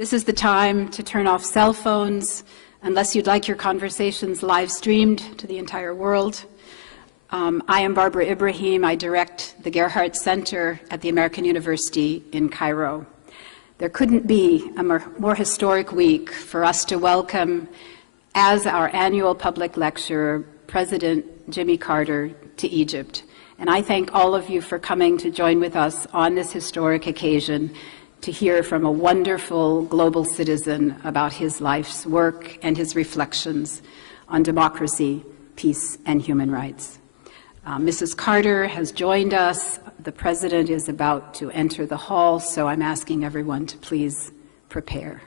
This is the time to turn off cell phones, unless you'd like your conversations live streamed to the entire world. I am Barbara Ibrahim. I direct the Gerhart Center at the American University in Cairo. There couldn't be a more historic week for us to welcome, as our annual public lecturer, President Jimmy Carter to Egypt. And I thank all of you for coming to join with us on this historic occasion to hear from a wonderful global citizen about his life's work and his reflections on democracy, peace, and human rights. Mrs. Carter has joined us. The President is about to enter the hall, so I'm asking everyone to please prepare.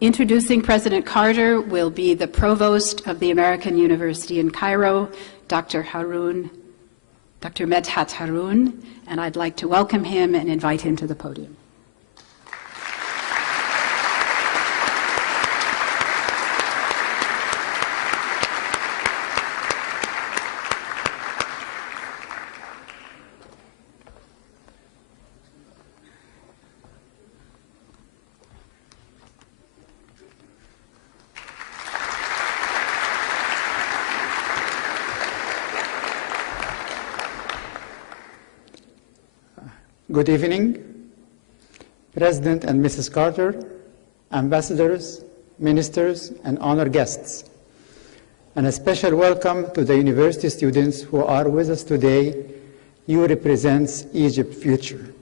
Introducing President Carter will be the Provost of the American University in Cairo, Dr. Medhat Haroun, and I'd like to welcome him and invite him to the podium. Good evening, President and Mrs. Carter, ambassadors, ministers, and honored guests. And a special welcome to the university students who are with us today. You represent Egypt's future.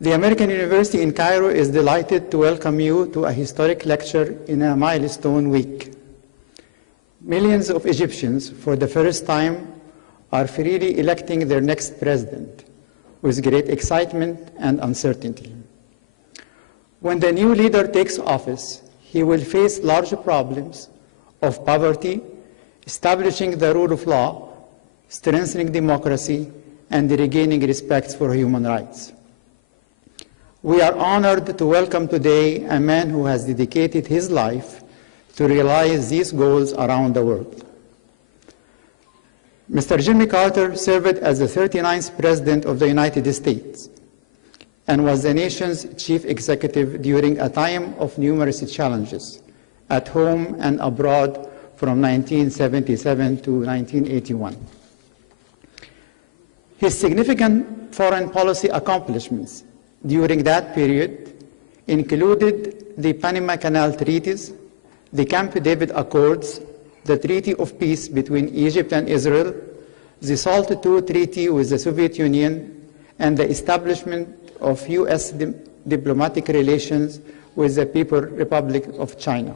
The American University in Cairo is delighted to welcome you to a historic lecture in a milestone week. Millions of Egyptians, for the first time, are freely electing their next president, with great excitement and uncertainty. When the new leader takes office, he will face large problems of poverty, establishing the rule of law, strengthening democracy, and regaining respect for human rights. We are honored to welcome today a man who has dedicated his life to realize these goals around the world. Mr. Jimmy Carter served as the 39th President of the United States and was the nation's chief executive during a time of numerous challenges at home and abroad from 1977 to 1981. His significant foreign policy accomplishments during that period included the Panama Canal Treaties, the Camp David Accords, the Treaty of Peace between Egypt and Israel, the SALT II Treaty with the Soviet Union, and the establishment of U.S. diplomatic relations with the People's Republic of China.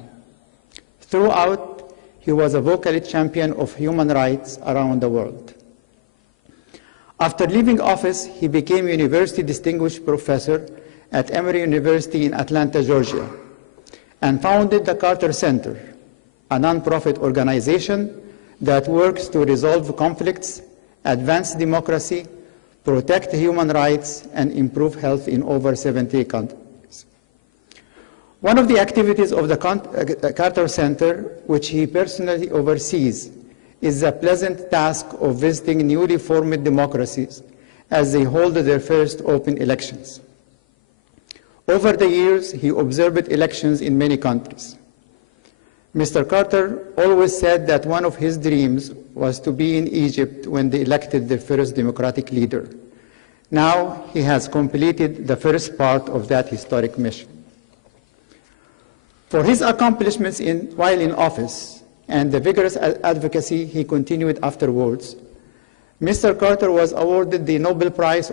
Throughout, he was a vocal champion of human rights around the world. After leaving office, he became University Distinguished Professor at Emory University in Atlanta, Georgia, and founded the Carter Center, a nonprofit organization that works to resolve conflicts, advance democracy, protect human rights, and improve health in over 70 countries. One of the activities of the Carter Center, which he personally oversees, is the pleasant task of visiting newly formed democracies as they hold their first open elections. Over the years, he observed elections in many countries. Mr. Carter always said that one of his dreams was to be in Egypt when they elected their first democratic leader. Now he has completed the first part of that historic mission. For his accomplishments while in office and the vigorous advocacy he continued afterwards, Mr. Carter was awarded the Nobel Prize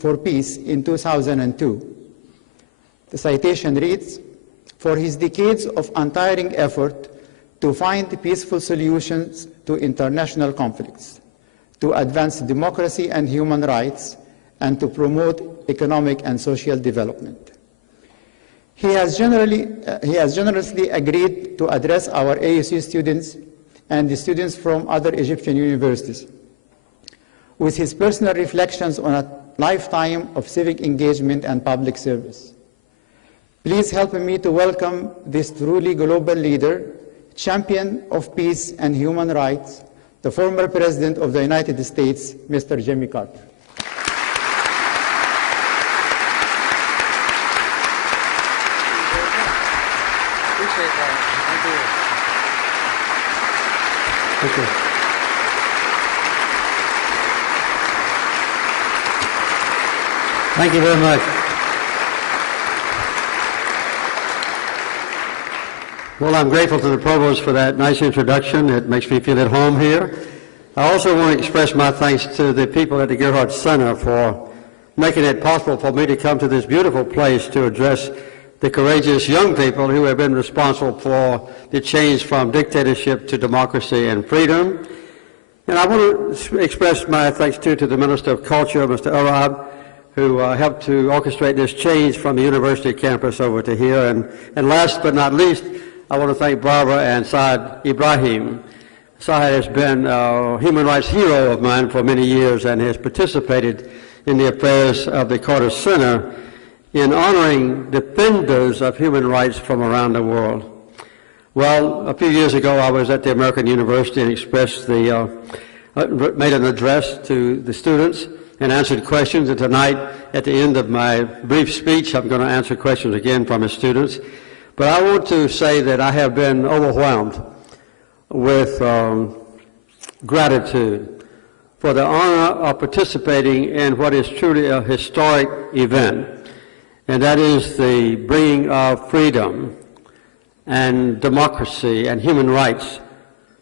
for Peace in 2002. The citation reads, "For his decades of untiring effort to find peaceful solutions to international conflicts, to advance democracy and human rights, and to promote economic and social development. He has generously agreed to address our AUC students and the students from other Egyptian universities with his personal reflections on a lifetime of civic engagement and public service. Please help me to welcome this truly global leader, champion of peace and human rights, the former President of the United States, Mr. Jimmy Carter. Appreciate that. Thank you. Thank you very much. Well, I'm grateful to the Provost for that nice introduction. It makes me feel at home here. I also want to express my thanks to the people at the Gerhart Center for making it possible for me to come to this beautiful place to address the courageous young people who have been responsible for the change from dictatorship to democracy and freedom. And I want to express my thanks too to the Minister of Culture, Mr. Arab, who helped to orchestrate this change from the university campus over to here. And last but not least, I want to thank Barbara and Saad Ibrahim. Saad has been a human rights hero of mine for many years and has participated in the affairs of the Carter Center in honoring defenders of human rights from around the world. Well, a few years ago, I was at the American University and expressed made an address to the students and answered questions. And tonight, at the end of my brief speech, I'm going to answer questions again from the students. But I want to say that I have been overwhelmed with gratitude for the honor of participating in what is truly a historic event, and that is the bringing of freedom and democracy and human rights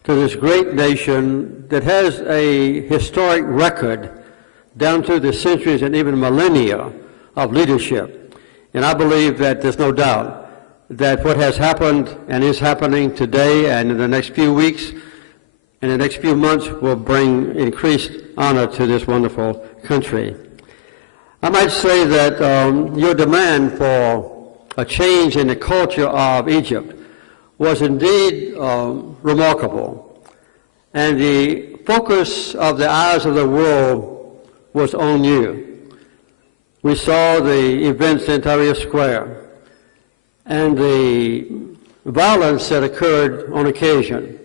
to this great nation that has a historic record down through the centuries and even millennia of leadership. And I believe that there's no doubt that what has happened and is happening today and in the next few weeks and the next few months will bring increased honor to this wonderful country. I might say that your demand for a change in the culture of Egypt was indeed remarkable. And the focus of the eyes of the world was on you. We saw the events in Tahrir Square and the violence that occurred on occasion,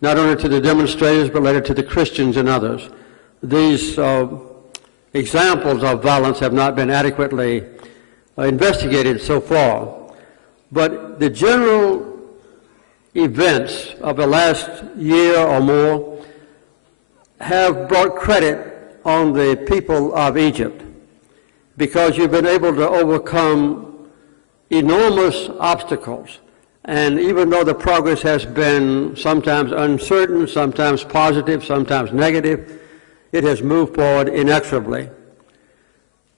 not only to the demonstrators but later to the Christians and others. These examples of violence have not been adequately investigated so far. But the general events of the last year or more have brought credit on the people of Egypt, because you've been able to overcome enormous obstacles. And even though the progress has been sometimes uncertain, sometimes positive, sometimes negative, it has moved forward inexorably.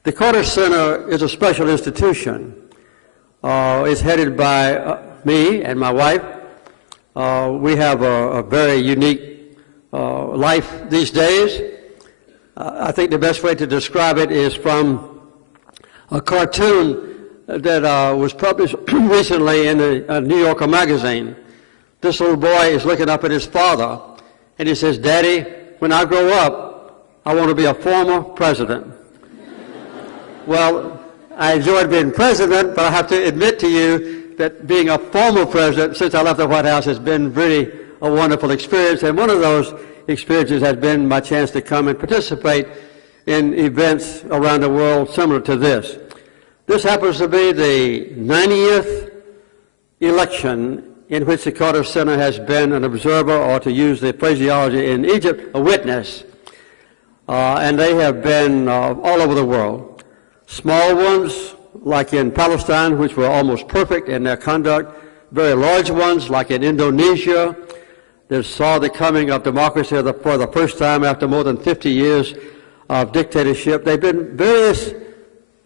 The Carter Center is a special institution. It's headed by me and my wife. We have a very unique life these days. I think the best way to describe it is from a cartoon that was published recently in a New Yorker magazine. This little boy is looking up at his father, and he says, "Daddy, when I grow up, I want to be a former president." Well, I enjoyed being president, but I have to admit to you that being a former president since I left the White House has been really a wonderful experience, and one of those experiences has been my chance to come and participate in events around the world similar to this. This happens to be the 90th election in which the Carter Center has been an observer, or to use the phraseology in Egypt, a witness. And they have been all over the world. Small ones, like in Palestine, which were almost perfect in their conduct. Very large ones, like in Indonesia, that saw the coming of democracy for the first time after more than 50 years of dictatorship. They've been various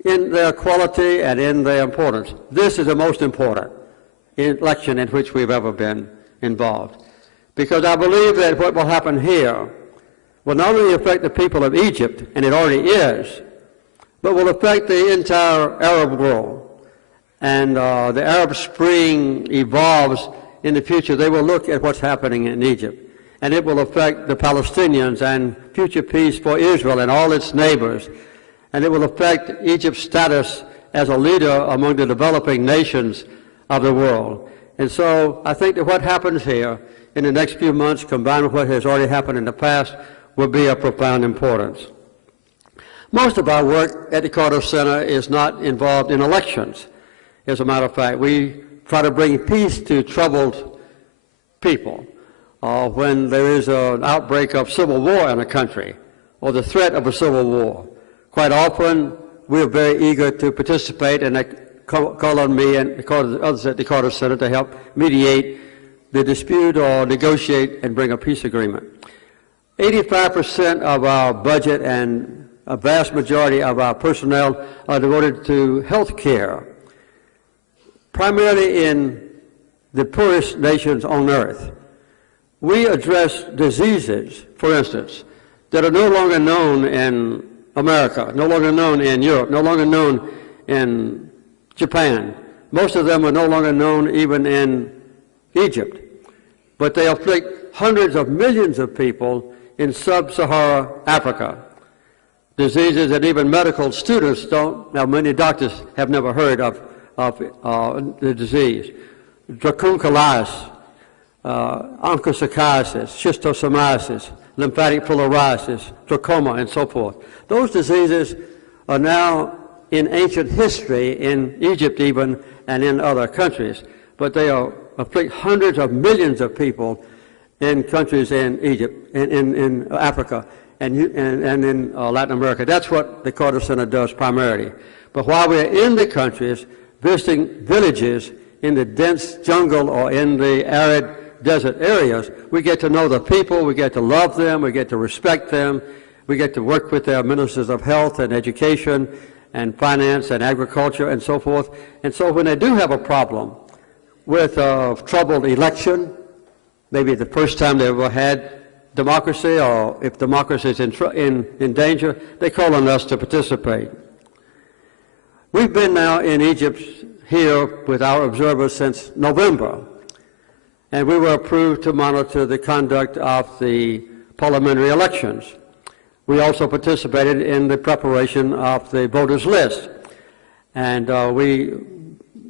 in their quality and in their importance. This is the most important election in which we've ever been involved, because I believe that what will happen here will not only affect the people of Egypt, and it already is, but will affect the entire Arab world. And the Arab Spring evolves in the future. They will look at what's happening in Egypt, and it will affect the Palestinians and future peace for Israel and all its neighbors. And it will affect Egypt's status as a leader among the developing nations of the world. And so I think that what happens here in the next few months, combined with what has already happened in the past, will be of profound importance. Most of our work at the Cairo Center is not involved in elections. As a matter of fact, we try to bring peace to troubled people. When there is an outbreak of civil war in a country, or the threat of a civil war, quite often we're very eager to participate, and they call on me and call the others at the Cairo Center to help mediate the dispute or negotiate and bring a peace agreement. 85% of our budget and a vast majority of our personnel are devoted to health care, primarily in the poorest nations on earth. We address diseases, for instance, that are no longer known in America, no longer known in Europe, no longer known in Japan. Most of them are no longer known even in Egypt. But they afflict hundreds of millions of people in sub-Saharan Africa. Diseases that even medical students don't, now many doctors have never heard of the disease. Dracunculitis, onchocerciasis, schistosomiasis, lymphatic filariasis, trachoma, and so forth. Those diseases are now in ancient history, in Egypt even, and in other countries, but they afflict hundreds of millions of people in countries in Egypt, in Africa, and in Latin America. That's what the Cairo Center does primarily. But while we're in the countries, visiting villages in the dense jungle or in the arid desert areas, we get to know the people, we get to love them, we get to respect them, we get to work with their ministers of health and education and finance and agriculture and so forth. And so when they do have a problem with a troubled election, maybe the first time they ever had democracy, or if democracy is in danger, they call on us to participate. We've been now in Egypt here with our observers since November, and we were approved to monitor the conduct of the parliamentary elections. We also participated in the preparation of the voters' list, and we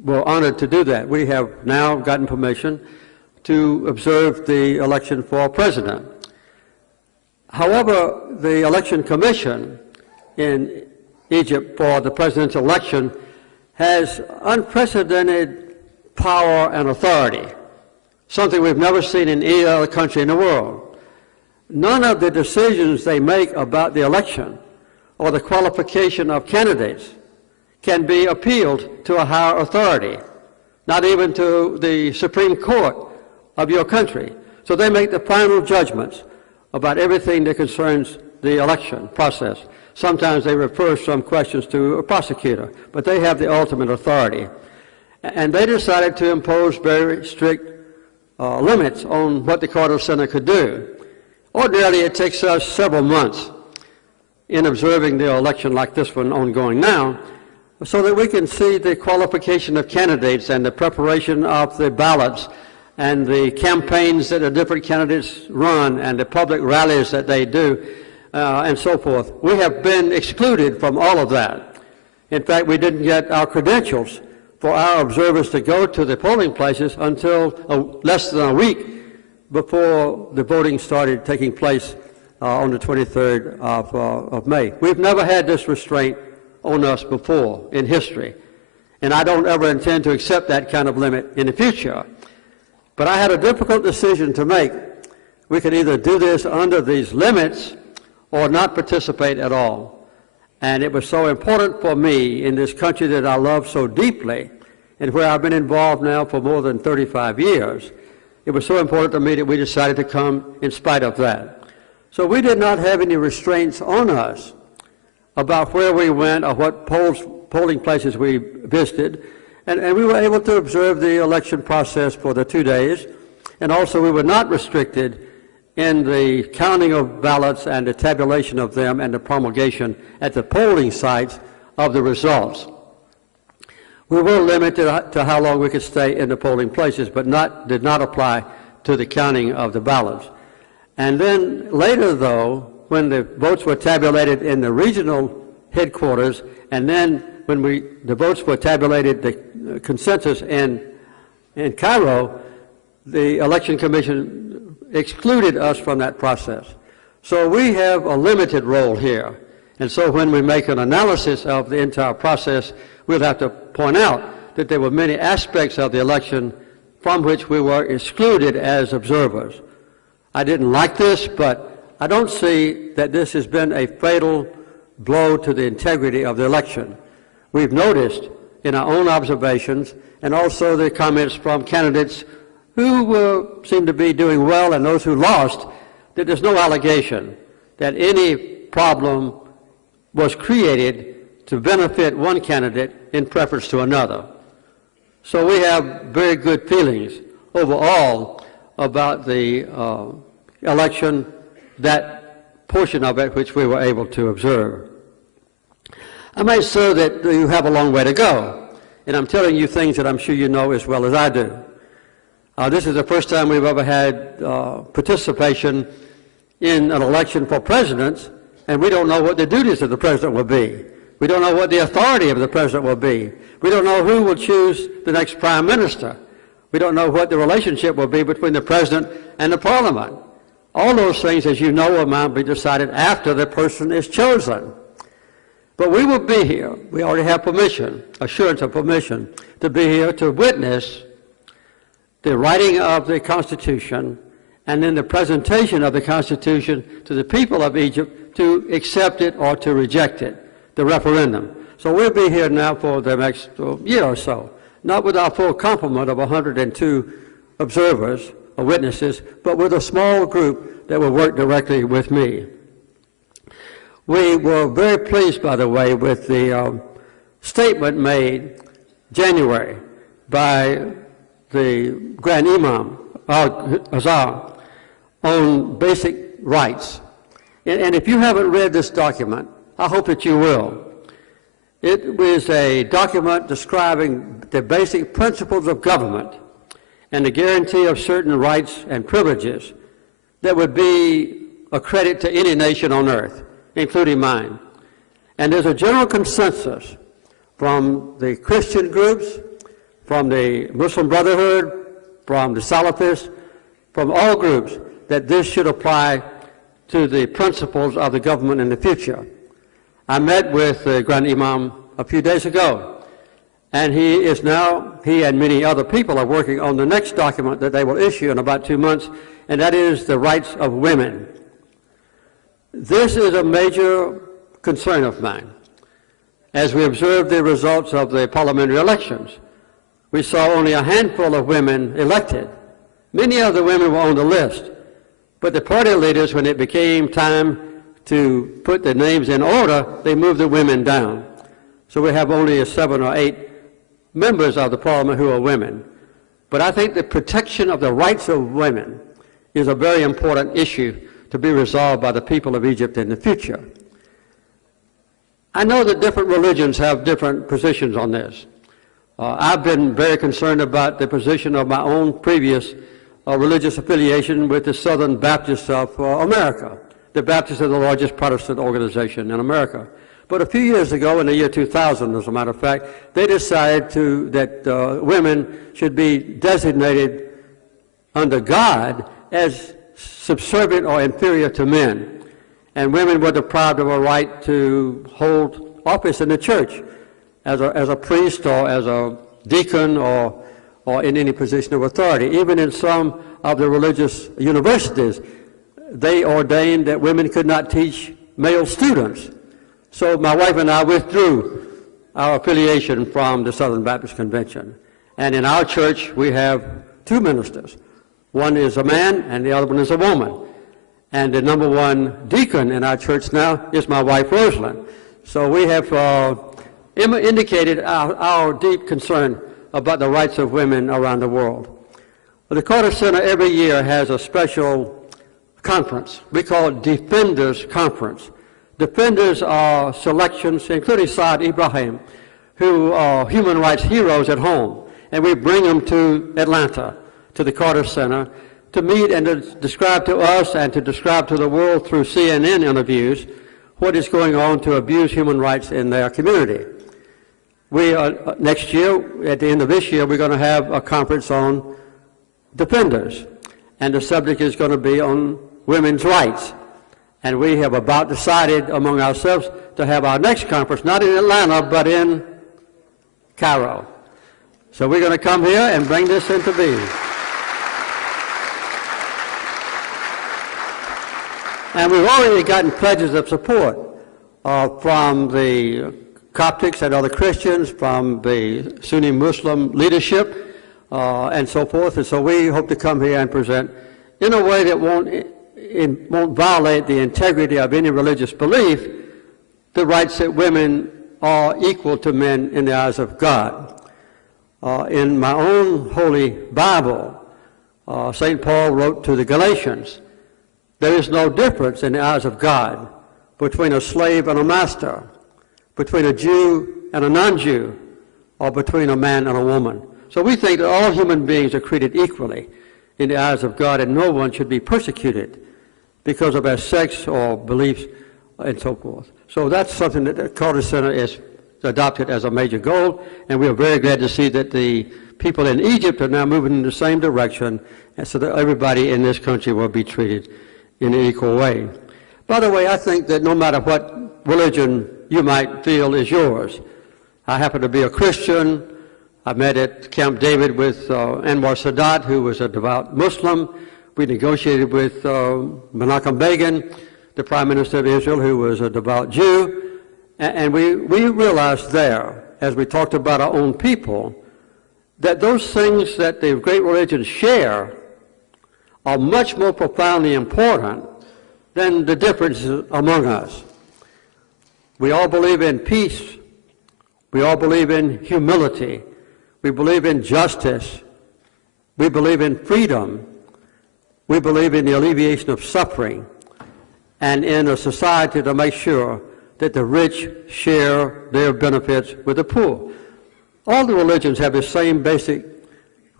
were honored to do that. We have now gotten permission to observe the election for president. However, the Election Commission in Egypt for the presidential election has unprecedented power and authority, something we've never seen in any other country in the world. None of the decisions they make about the election or the qualification of candidates can be appealed to a higher authority, not even to the Supreme Court of your country. So they make the final judgments about everything that concerns the election process. Sometimes they refer some questions to a prosecutor, but they have the ultimate authority. And they decided to impose very strict limits on what the Cairo Center could do. Ordinarily, it takes us several months in observing the election like this one ongoing now, so that we can see the qualification of candidates and the preparation of the ballots and the campaigns that the different candidates run and the public rallies that they do, and so forth. We have been excluded from all of that. In fact, we didn't get our credentials for our observers to go to the polling places until less than a week before the voting started taking place on the 23rd of May. We've never had this restraint on us before in history, and I don't ever intend to accept that kind of limit in the future. But I had a difficult decision to make. We could either do this under these limits or not participate at all. And it was so important for me in this country that I love so deeply, and where I've been involved now for more than 35 years, it was so important to me that we decided to come in spite of that. So we did not have any restraints on us about where we went or what polling places we visited. And we were able to observe the election process for the 2 days. And also we were not restricted in the counting of ballots and the tabulation of them and the promulgation at the polling sites of the results. We were limited to how long we could stay in the polling places, but did not apply to the counting of the ballots. And then later, though, when the votes were tabulated in the regional headquarters and then when the votes were tabulated, the consensus in Cairo, the Election Commission excluded us from that process. So we have a limited role here. And so when we make an analysis of the entire process, we'll have to point out that there were many aspects of the election from which we were excluded as observers. I didn't like this, but I don't see that this has been a fatal blow to the integrity of the election. We've noticed in our own observations and also the comments from candidates who seem to be doing well and those who lost, that there's no allegation that any problem was created to benefit one candidate in preference to another. So we have very good feelings overall about the election, that portion of it which we were able to observe. I might say that you have a long way to go, and I'm telling you things that I'm sure you know as well as I do. This is the first time we've ever had participation in an election for presidents, and we don't know what the duties of the president will be. We don't know what the authority of the president will be. We don't know who will choose the next prime minister. We don't know what the relationship will be between the president and the parliament. All those things, as you know, will be decided after the person is chosen. But we will be here. We already have permission, assurance of permission, to be here to witness the writing of the Constitution and then the presentation of the Constitution to the people of Egypt to accept it or to reject it, the referendum. So we'll be here now for the next year or so, not with our full complement of 102 observers or witnesses, but with a small group that will work directly with me. We were very pleased, by the way, with the statement made January by the Grand Imam, Aziz, on basic rights. And if you haven't read this document, I hope that you will. It was a document describing the basic principles of government and the guarantee of certain rights and privileges that would be a credit to any nation on earth, including mine. And there's a general consensus from the Christian groups, from the Muslim Brotherhood, from the Salafists, from all groups, that this should apply to the principles of the government in the future. I met with the Grand Imam a few days ago, and he and many other people are working on the next document that they will issue in about 2 months, and that is the rights of women. This is a major concern of mine. As we observed the results of the parliamentary elections, we saw only a handful of women elected. Many of the women were on the list, but the party leaders, when it became time to put the names in order, they moved the women down. So we have only 7 or 8 members of the parliament who are women. But I think the protection of the rights of women is a very important issue to be resolved by the people of Egypt in the future. I know that different religions have different positions on this. I've been very concerned about the position of my own previous religious affiliation with the Southern Baptists of America. The Baptists are the largest Protestant organization in America. But a few years ago, in the year 2000, as a matter of fact, they decided that women should be designated under God as subservient or inferior to men. And women were deprived of a right to hold office in the church as a priest or as a deacon or in any position of authority. Even in some of the religious universities, they ordained that women could not teach male students. So my wife and I withdrew our affiliation from the Southern Baptist Convention. And in our church, we have 2 ministers. One is a man and the other one is a woman. And the number 1 deacon in our church now is my wife, Rosalind. So we have indicated our deep concern about the rights of women around the world. Well, the Carter Center every year has a special conference. We call it Defenders Conference. Defenders are selections, including Saad Ibrahim, who are human rights heroes at home. And we bring them to Atlanta, to the Carter Center, to meet and to describe to us and to describe to the world through CNN interviews what is going on to abuse human rights in their community. we are, next year, at the end of this year, we're going to have a conference on defenders, and the subject is going to be on women's rights. And we have about decided among ourselves to have our next conference, not in Atlanta, but in Cairo. So we're going to come here and bring this into being. And we've already gotten pledges of support from the Coptics and other Christians, from the Sunni Muslim leadership, and so forth. And so we hope to come here and present in a way that won't violate the integrity of any religious belief, the rights that women are equal to men in the eyes of God. In my own Holy Bible, St. Paul wrote to the Galatians, there is no difference in the eyes of God between a slave and a master, between a Jew and a non-Jew, or between a man and a woman. So we think that all human beings are treated equally in the eyes of God, and no one should be persecuted because of their sex or beliefs and so forth. So that's something that the Carter Center is adopted as a major goal, and we are very glad to see that the people in Egypt are now moving in the same direction, and so that everybody in this country will be treated in an equal way. By the way, I think that no matter what religion you might feel is yours, I happen to be a Christian. I met at Camp David with Anwar Sadat, who was a devout Muslim. We negotiated with Menachem Begin, the Prime Minister of Israel, who was a devout Jew. And we realized there, as we talked about our own people, that those things that the great religions share are much more profoundly important than the differences among us. We all believe in peace. We all believe in humility. We believe in justice. We believe in freedom. We believe in the alleviation of suffering and in a society to make sure that the rich share their benefits with the poor. All the religions have the same basic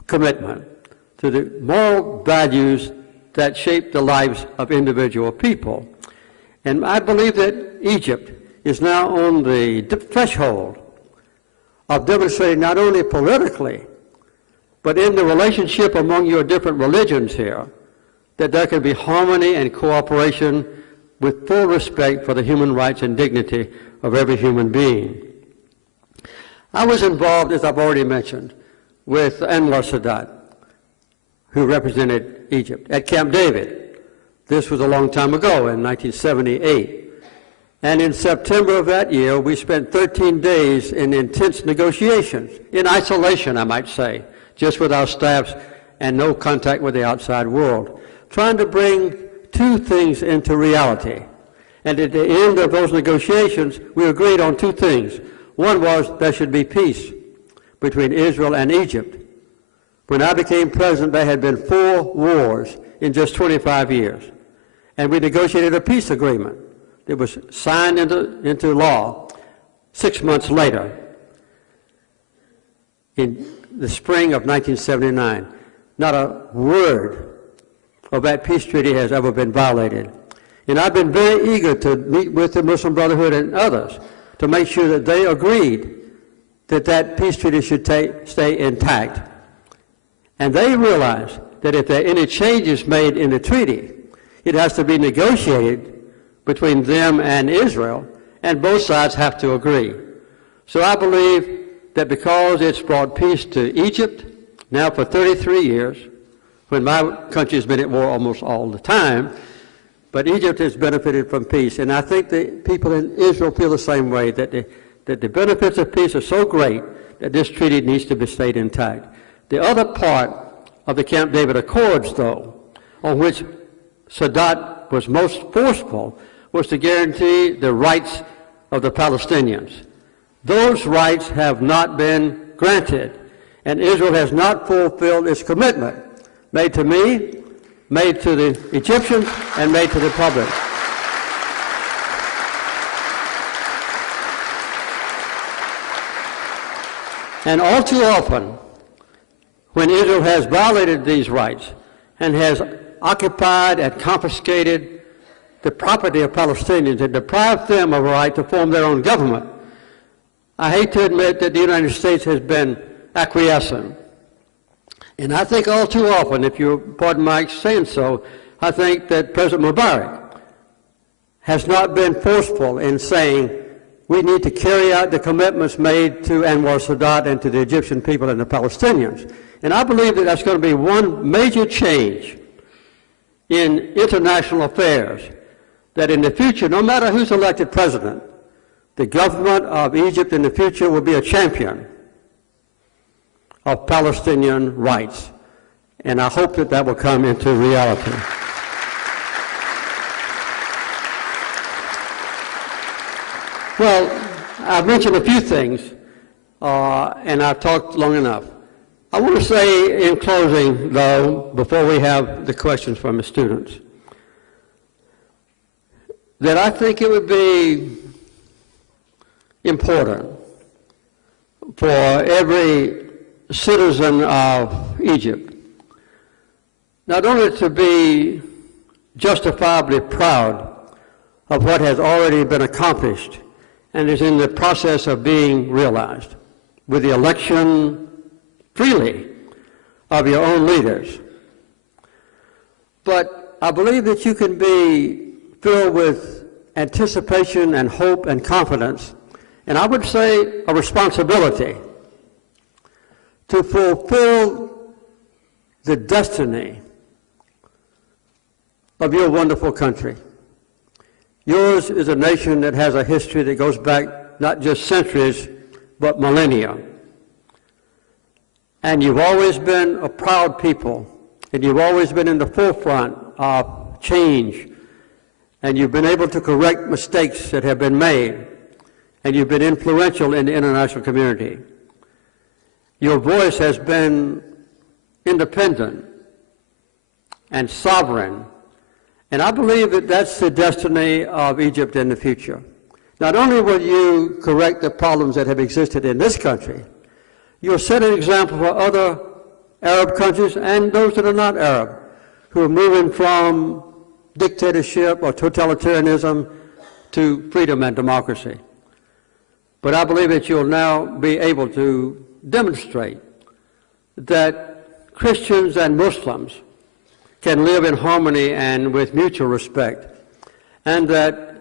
commitment to the moral values that shape the lives of individual people. And I believe that Egypt is now on the threshold of demonstrating not only politically, but in the relationship among your different religions here, that there can be harmony and cooperation with full respect for the human rights and dignity of every human being. I was involved, as I've already mentioned, with Anwar Sadat, who represented Egypt, at Camp David. This was a long time ago, in 1978. And in September of that year, we spent 13 days in intense negotiations, in isolation, I might say, just with our staffs and no contact with the outside world, trying to bring two things into reality. And at the end of those negotiations, we agreed on two things. One was there should be peace between Israel and Egypt. When I became president, there had been 4 wars in just 25 years. And we negotiated a peace agreement that was signed into law 6 months later, in the spring of 1979. Not a word of that peace treaty has ever been violated. And I've been very eager to meet with the Muslim Brotherhood and others to make sure that they agreed that that peace treaty should stay intact. And they realize that if there are any changes made in the treaty, it has to be negotiated between them and Israel, and both sides have to agree. So I believe that because it's brought peace to Egypt, now for 33 years, when my country has been at war almost all the time, but Egypt has benefited from peace. And I think the people in Israel feel the same way, that the benefits of peace are so great that this treaty needs to be stayed intact. The other part of the Camp David Accords, though, on which Sadat was most forceful, was to guarantee the rights of the Palestinians. Those rights have not been granted, and Israel has not fulfilled its commitment made to me, made to the Egyptians, and made to the public. And all too often, when Israel has violated these rights and has occupied and confiscated the property of Palestinians and deprived them of a right to form their own government, I hate to admit that the United States has been acquiescent. And I think all too often, if you pardon my saying so, I think that President Mubarak has not been forceful in saying we need to carry out the commitments made to Anwar Sadat and to the Egyptian people and the Palestinians. And I believe that that's going to be one major change in international affairs, that in the future, no matter who's elected president, the government of Egypt in the future will be a champion of Palestinian rights. And I hope that that will come into reality. Well, I've mentioned a few things, and I've talked long enough. I want to say in closing, though, before we have the questions from the students, that I think it would be important for every citizen of Egypt not only to be justifiably proud of what has already been accomplished and is in the process of being realized with the election freely of your own leaders. But I believe that you can be filled with anticipation and hope and confidence, and I would say a responsibility to fulfill the destiny of your wonderful country. Yours is a nation that has a history that goes back not just centuries, but millennia. And you've always been a proud people, and you've always been in the forefront of change, and you've been able to correct mistakes that have been made, and you've been influential in the international community. Your voice has been independent and sovereign, and I believe that that's the destiny of Egypt in the future. Not only will you correct the problems that have existed in this country, you'll set an example for other Arab countries and those that are not Arab, who are moving from dictatorship or totalitarianism to freedom and democracy. But I believe that you'll now be able to demonstrate that Christians and Muslims can live in harmony and with mutual respect, and that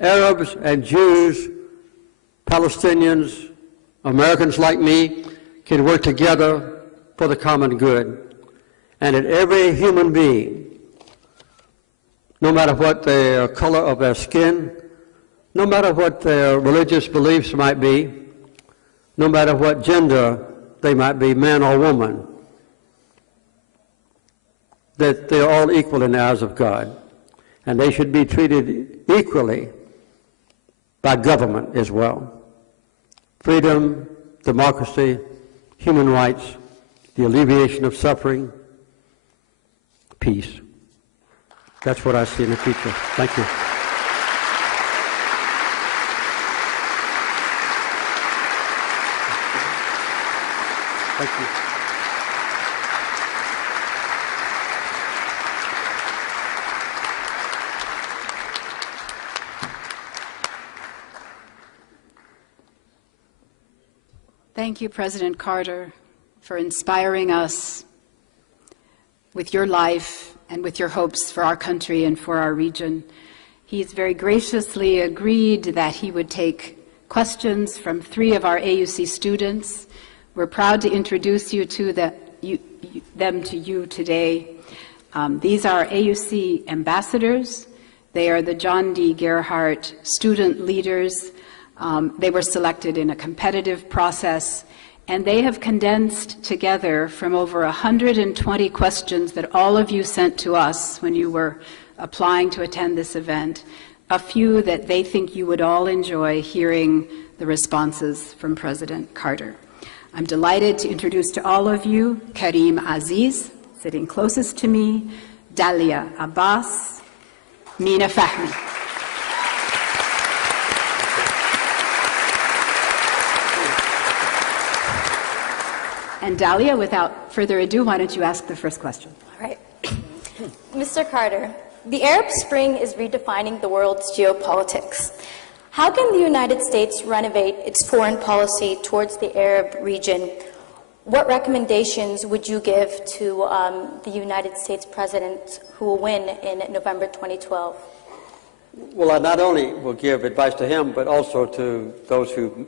Arabs and Jews, Palestinians, Americans like me can work together for the common good, and that every human being, no matter what the color of their skin, no matter what their religious beliefs might be, no matter what gender they might be, man or woman, that they're all equal in the eyes of God, and they should be treated equally by government as well. Freedom, democracy, human rights, the alleviation of suffering, peace. That's what I see in the future. Thank you. Thank you. Thank you, President Carter, for inspiring us with your life and with your hopes for our country and for our region. He's very graciously agreed that he would take questions from 3 of our AUC students. We're proud to introduce you to them to you today. These are AUC ambassadors. They are the John D. Gerhart student leaders. They were selected in a competitive process, and they have condensed together from over 120 questions that all of you sent to us when you were applying to attend this event, a few that they think you would all enjoy hearing the responses from President Carter. I'm delighted to introduce to all of you Karim Aziz, sitting closest to me, Dalia Abbas, Mina Fahmi. And Dalia, without further ado, why don't you ask the first question? All right. Mr. Carter, the Arab Spring is redefining the world's geopolitics. How can the United States renovate its foreign policy towards the Arab region? What recommendations would you give to the United States President who will win in November 2012? Well, I not only will give advice to him, but also to those who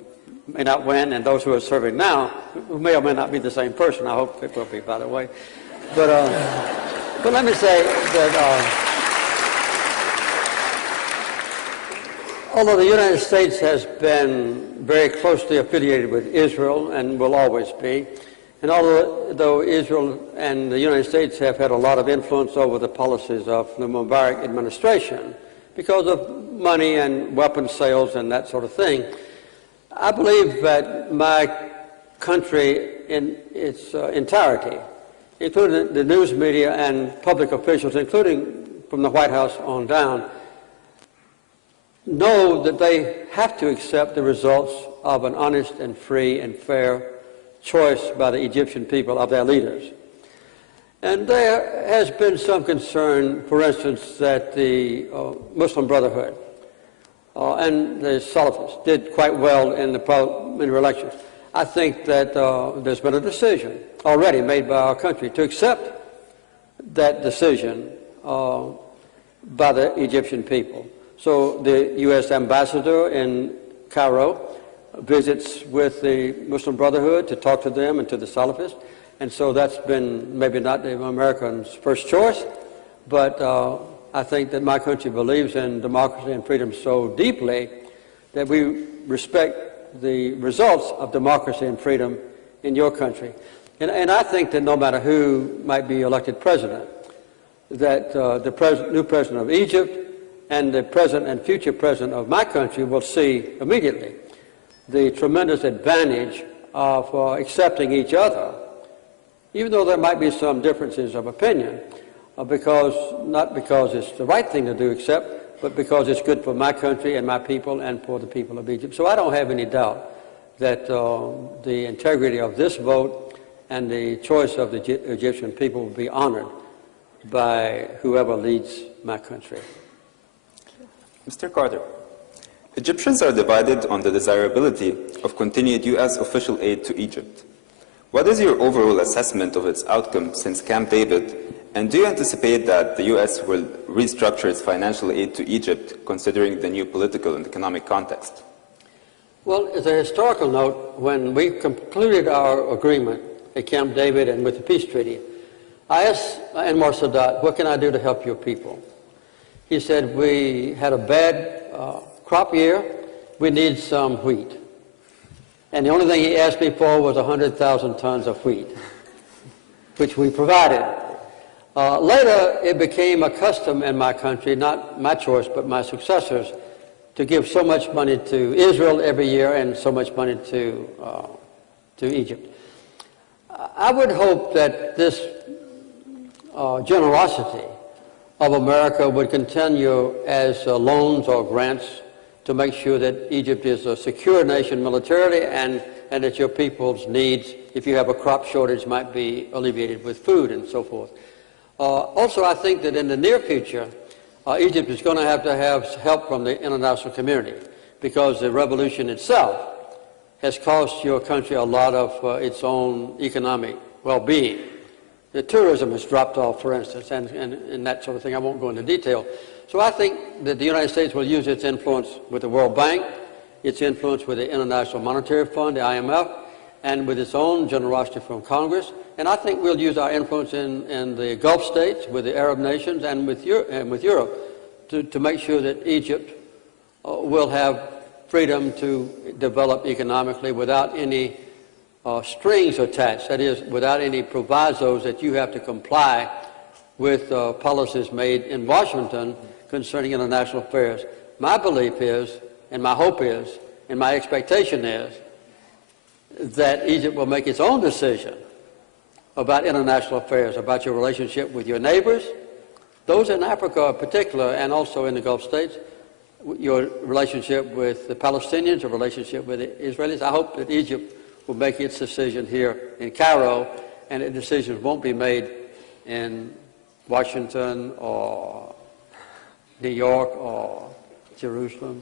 may not win and those who are serving now, who may or may not be the same person. I hope it will be, by the way. But let me say that although the United States has been very closely affiliated with Israel and will always be, and although Israel and the United States have had a lot of influence over the policies of the Mubarak administration because of money and weapons sales and that sort of thing, I believe that my country in its entirety, including the news media and public officials, including from the White House on down, know that they have to accept the results of an honest and free and fair choice by the Egyptian people of their leaders. And there has been some concern, for instance, that the Muslim Brotherhood and the Salafists did quite well in the parliamentary elections. I think that there's been a decision already made by our country to accept that decision by the Egyptian people. So the U.S. ambassador in Cairo visits with the Muslim Brotherhood to talk to them and to the Salafists. And so that's been maybe not the Americans' first choice, but I think that my country believes in democracy and freedom so deeply that we respect the results of democracy and freedom in your country. And I think that no matter who might be elected president, that the new president of Egypt and the present and future president of my country will see immediately the tremendous advantage of accepting each other, even though there might be some differences of opinion, not because it's the right thing to do but because it's good for my country and my people and for the people of Egypt. So I don't have any doubt that the integrity of this vote and the choice of the Egyptian people will be honored by whoever leads my country. Mr. Carter, Egyptians are divided on the desirability of continued U.S. official aid to Egypt. What is your overall assessment of its outcome since Camp David, and do you anticipate that the U.S. will restructure its financial aid to Egypt considering the new political and economic context? Well, as a historical note, when we concluded our agreement at Camp David and with the peace treaty, I asked Anwar Sadat, what can I do to help your people? He said, we had a bad crop year, we need some wheat. And the only thing he asked me for was 100,000 tons of wheat, which we provided. Later, it became a custom in my country, not my choice, but my successors, to give so much money to Israel every year and so much money to Egypt. I would hope that this generosity of America would continue as loans or grants to make sure that Egypt is a secure nation militarily and that your people's needs, if you have a crop shortage, might be alleviated with food and so forth. Also, I think that in the near future, Egypt is going to have help from the international community because the revolution itself has cost your country a lot of its own economic well-being. The tourism has dropped off, for instance, and that sort of thing. I won't go into detail. So I think that the United States will use its influence with the World Bank, its influence with the International Monetary Fund, the IMF, and with its own generosity from Congress. And I think we'll use our influence in the Gulf states, with the Arab nations, and with Europe to make sure that Egypt will have freedom to develop economically without any strings attached, that is, without any provisos that you have to comply with policies made in Washington concerning international affairs. My belief is, and my hope is, and my expectation is, that Egypt will make its own decision about international affairs, about your relationship with your neighbors, those in Africa in particular, and also in the Gulf states, your relationship with the Palestinians, your relationship with the Israelis. I hope that Egypt will make its decision here in Cairo, and the decisions won't be made in Washington or New York or Jerusalem.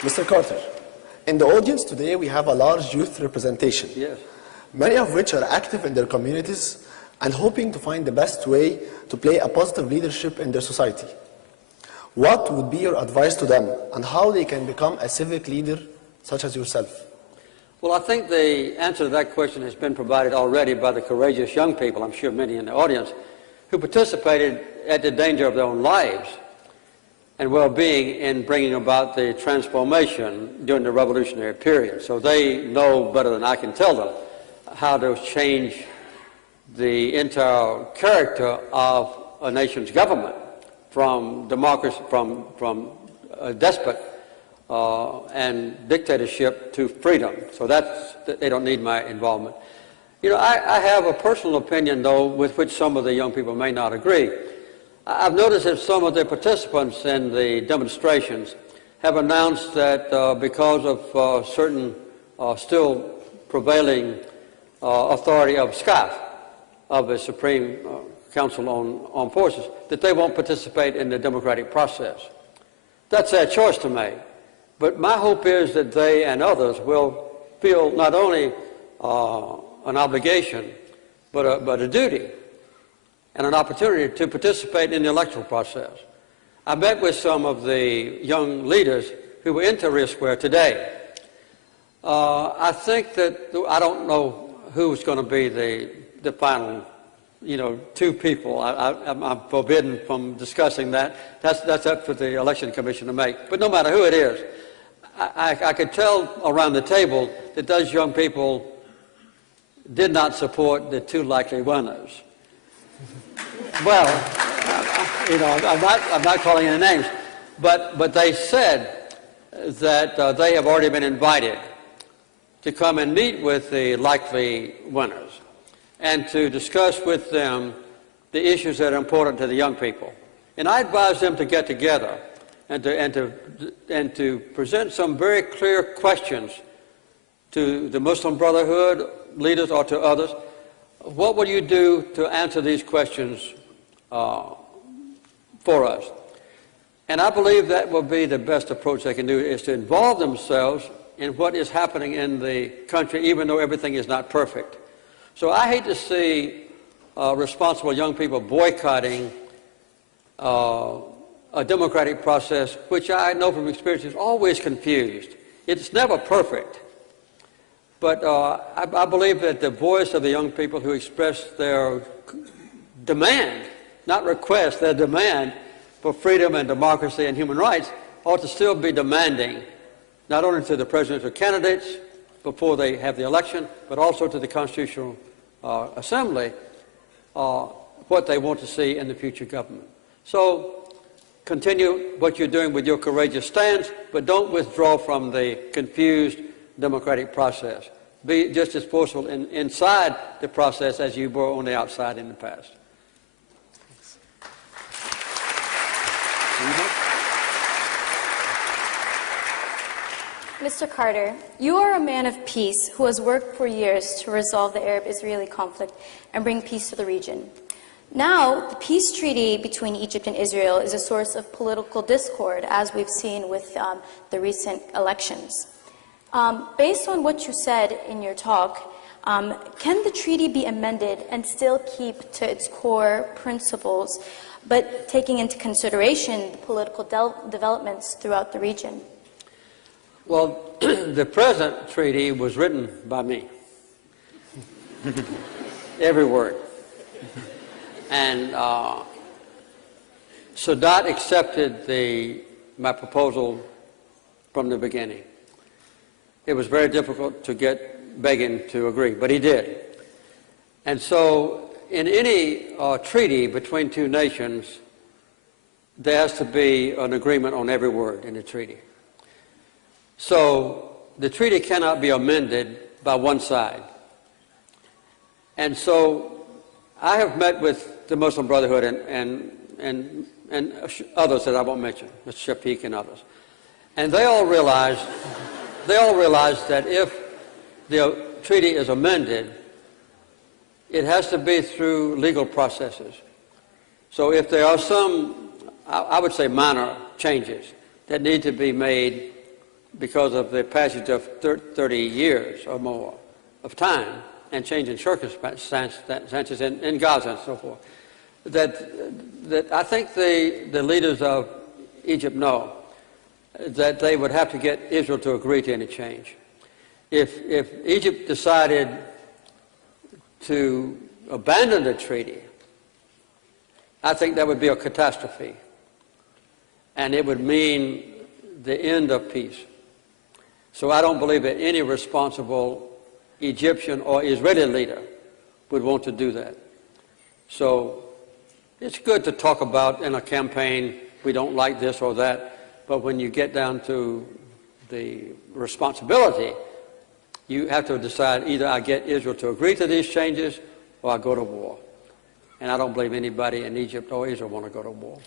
Mr. Carter, in the audience today we have a large youth representation, Yes. many of which are active in their communities and hoping to find the best way to play a positive leadership in their society. What would be your advice to them on how they can become a civic leader such as yourself? Well, I think the answer to that question has been provided already by the courageous young people, I'm sure many in the audience, who participated at the danger of their own lives and well-being in bringing about the transformation during the revolutionary period. So they know better than I can tell them how to change the entire character of a nation's government from democracy, from a despot and dictatorship to freedom. So they don't need my involvement. You know, I have a personal opinion, though, with which some of the young people may not agree. I've noticed that some of the participants in the demonstrations have announced that because of certain still prevailing authority of SCAF, of the Supreme Council on Armed Forces, that they won't participate in the democratic process. That's their choice to make. But my hope is that they and others will feel not only an obligation, but a duty and an opportunity to participate in the electoral process. I met with some of the young leaders who were in Tahrir Square today. I think that, I don't know who's going to be the final, two people. I'm forbidden from discussing that. That's up for the Election Commission to make. But no matter who it is, I could tell around the table that those young people did not support the two likely winners. Well, I'm not calling any names, but they said that they have already been invited to come and meet with the likely winners and to discuss with them the issues that are important to the young people. And I advise them to get together and to present some very clear questions to the Muslim Brotherhood leaders or to others. What will you do to answer these questions for us? And I believe that will be the best approach they can do, is to involve themselves in what is happening in the country, even though everything is not perfect. So I hate to see responsible young people boycotting a democratic process, which I know from experience is always confused. It's never perfect. But I believe that the voice of the young people who express their demand, not request, their demand for freedom and democracy and human rights ought to still be demanding, not only to the presidential candidates before they have the election, but also to the Constitutional Assembly, what they want to see in the future government. So continue what you're doing with your courageous stance, but don't withdraw from the confused democratic process. Be just as forceful inside the process as you were on the outside in the past. Mr. Carter, you are a man of peace who has worked for years to resolve the Arab-Israeli conflict and bring peace to the region. Now, the peace treaty between Egypt and Israel is a source of political discord, as we've seen with the recent elections. Based on what you said in your talk, can the treaty be amended and still keep to its core principles, but taking into consideration the political developments throughout the region? Well, the present treaty was written by me. Every word. And Sadat accepted my proposal from the beginning. It was very difficult to get Begin to agree, but he did. And so in any treaty between two nations, there has to be an agreement on every word in the treaty. So the treaty cannot be amended by one side. And so I have met with the Muslim Brotherhood and others that I won't mention, Mr. Shafiq and others. And they all realize that if the treaty is amended, it has to be through legal processes. So if there are some, I would say minor changes that need to be made because of the passage of 30 years or more of time and changing circumstances in Gaza and so forth, that I think the leaders of Egypt know that they would have to get Israel to agree to any change. If Egypt decided to abandon the treaty, I think that would be a catastrophe, and it would mean the end of peace. So I don't believe that any responsible Egyptian or Israeli leader would want to do that. So it's good to talk about in a campaign, we don't like this or that, but when you get down to the responsibility, you have to decide either I get Israel to agree to these changes or I go to war. And I don't believe anybody in Egypt or Israel want to go to war.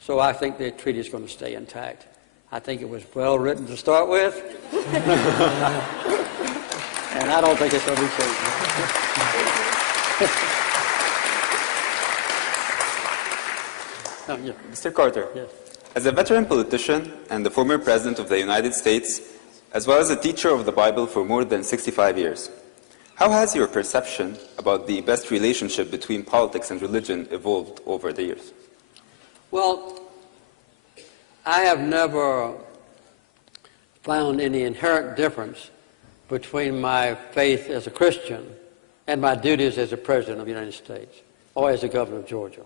So I think the treaty is going to stay intact. I think it was well written to start with. And I don't think it's going to be changed. Mr. Carter, Yes. as a veteran politician and the former President of the United States, as well as a teacher of the Bible for more than 65 years, how has your perception about the best relationship between politics and religion evolved over the years? Well, I have never found any inherent difference between my faith as a Christian and my duties as a President of the United States or as a Governor of Georgia.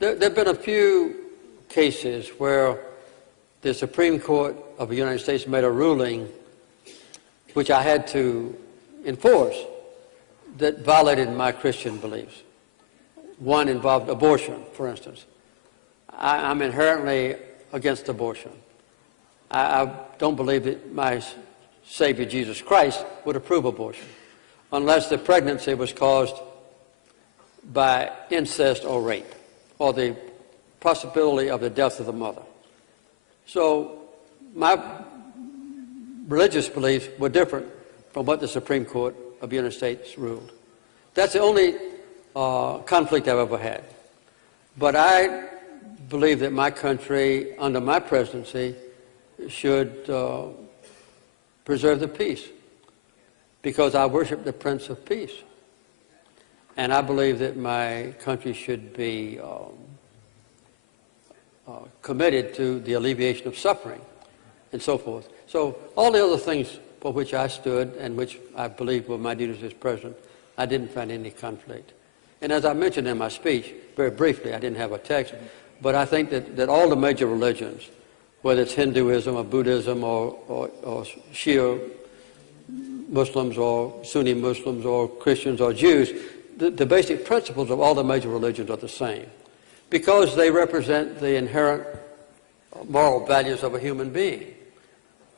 There have been a few cases where the Supreme Court of the United States made a ruling which I had to enforce that violated my Christian beliefs. One involved abortion, for instance. I'm inherently against abortion. I don't believe that my Savior Jesus Christ would approve abortion unless the pregnancy was caused by incest or rape or the possibility of the death of the mother. So my religious beliefs were different from what the Supreme Court of the United States ruled. That's the only conflict I've ever had. But I believe that my country, under my presidency, should preserve the peace because I worship the Prince of Peace. And I believe that my country should be committed to the alleviation of suffering and so forth. So all the other things for which I stood and which I believe were my duties as president, I didn't find any conflict. And as I mentioned in my speech, very briefly, I didn't have a text, but I think that all the major religions, whether it's Hinduism or Buddhism or Shia Muslims or Sunni Muslims or Christians or Jews, the basic principles of all the major religions are the same because they represent the inherent moral values of a human being,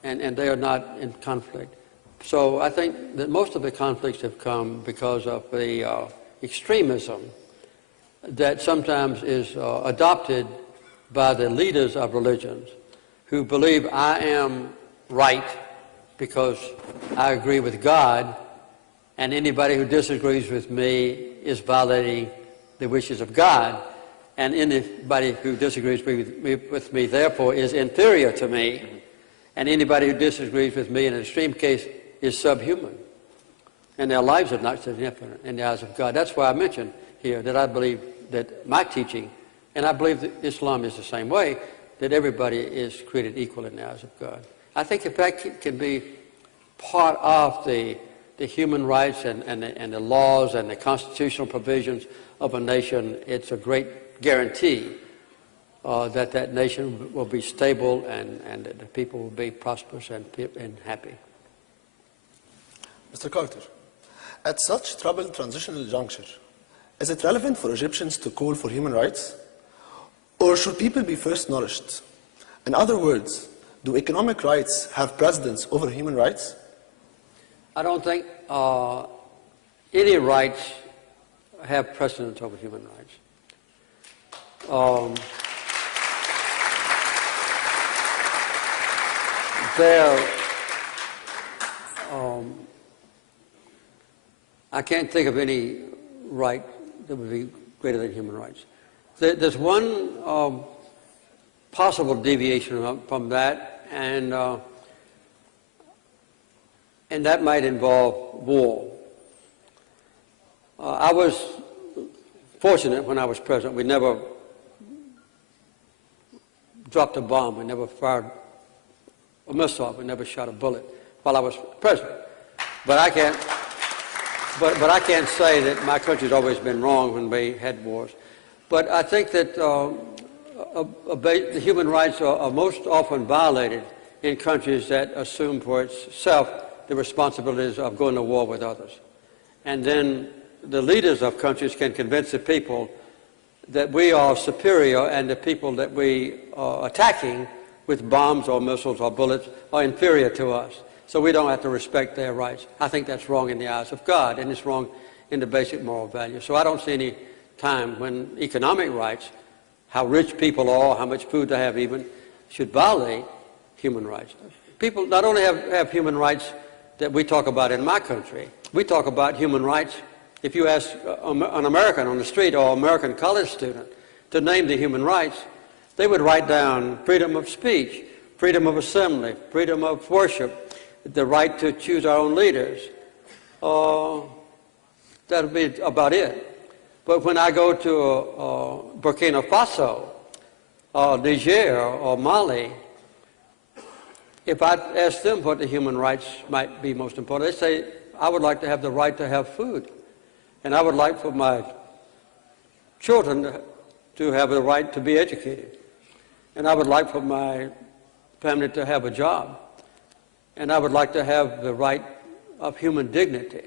and they are not in conflict. So I think that most of the conflicts have come because of the extremism that sometimes is adopted by the leaders of religions who believe I am right because I agree with God, and anybody who disagrees with me is violating the wishes of God, and anybody who disagrees with me therefore is inferior to me, and anybody who disagrees with me in an extreme case is subhuman, and their lives are not significant in the eyes of God. That's why I mentioned here that I believe that my teaching, and I believe that Islam is the same way, that everybody is created equal in the eyes of God. I think if that can be part of the human rights and the laws and the constitutional provisions of a nation, it's a great guarantee that that nation will be stable and that the people will be prosperous and happy. Mr. Carter, at such troubled transitional juncture, is it relevant for Egyptians to call for human rights? Or should people be first nourished? In other words, do economic rights have precedence over human rights? I don't think any rights have precedence over human rights. I can't think of any right that would be greater than human rights. There's one possible deviation from that, and that might involve war. I was fortunate when I was president. We never dropped a bomb. We never fired a missile. We never shot a bullet while I was president. But I can't say that my country's always been wrong when we had wars. But I think that the human rights are most often violated in countries that assume for itself the responsibilities of going to war with others. And then the leaders of countries can convince the people that we are superior and the people that we are attacking with bombs or missiles or bullets are inferior to us. So we don't have to respect their rights. I think that's wrong in the eyes of God, and it's wrong in the basic moral values. So I don't see any time when economic rights, how rich people are, how much food they have even, should violate human rights. People not only have human rights that we talk about in my country, we talk about human rights. If you ask an American on the street or an American college student to name the human rights, they would write down freedom of speech, freedom of assembly, freedom of worship, the right to choose our own leaders. That'll be about it. But when I go to Burkina Faso, or Niger, or Mali, if I ask them what the human rights might be most important, they say, I would like to have the right to have food. And I would like for my children to have the right to be educated. And I would like for my family to have a job. And I would like to have the right of human dignity.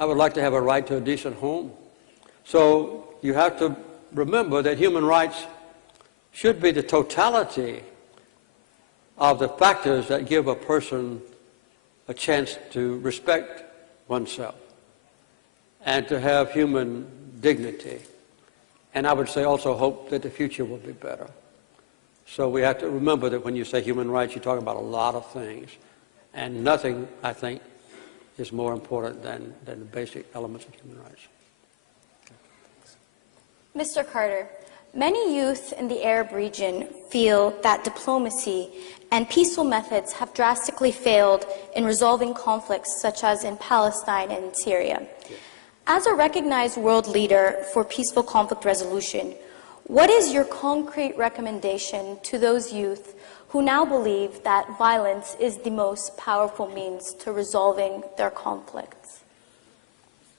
I would like to have a right to a decent home. So you have to remember that human rights should be the totality of the factors that give a person a chance to respect oneself and to have human dignity. And I would say also hope that the future will be better. So we have to remember that when you say human rights, you're talking about a lot of things. And nothing, I think, is more important than the basic elements of human rights. Mr. Carter, many youth in the Arab region feel that diplomacy and peaceful methods have drastically failed in resolving conflicts such as in Palestine and Syria. As a recognized world leader for peaceful conflict resolution, what is your concrete recommendation to those youth who now believe that violence is the most powerful means to resolving their conflicts?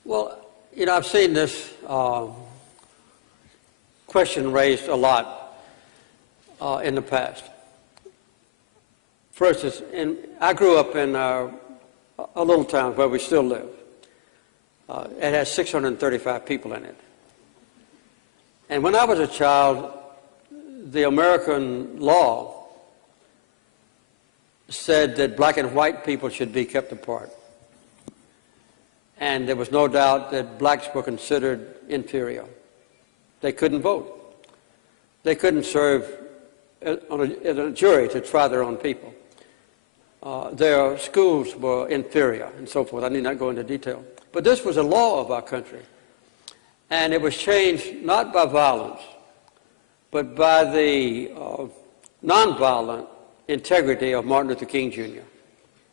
Well, you know, I've seen this question raised a lot in the past. For instance, I grew up in a little town where we still live. It has 635 people in it. And when I was a child, the American law said that black and white people should be kept apart. And there was no doubt that blacks were considered inferior. They couldn't vote. They couldn't serve as a jury to try their own people. Their schools were inferior and so forth. I need not go into detail. But this was a law of our country. And it was changed not by violence, but by the nonviolent integrity of Martin Luther King Jr.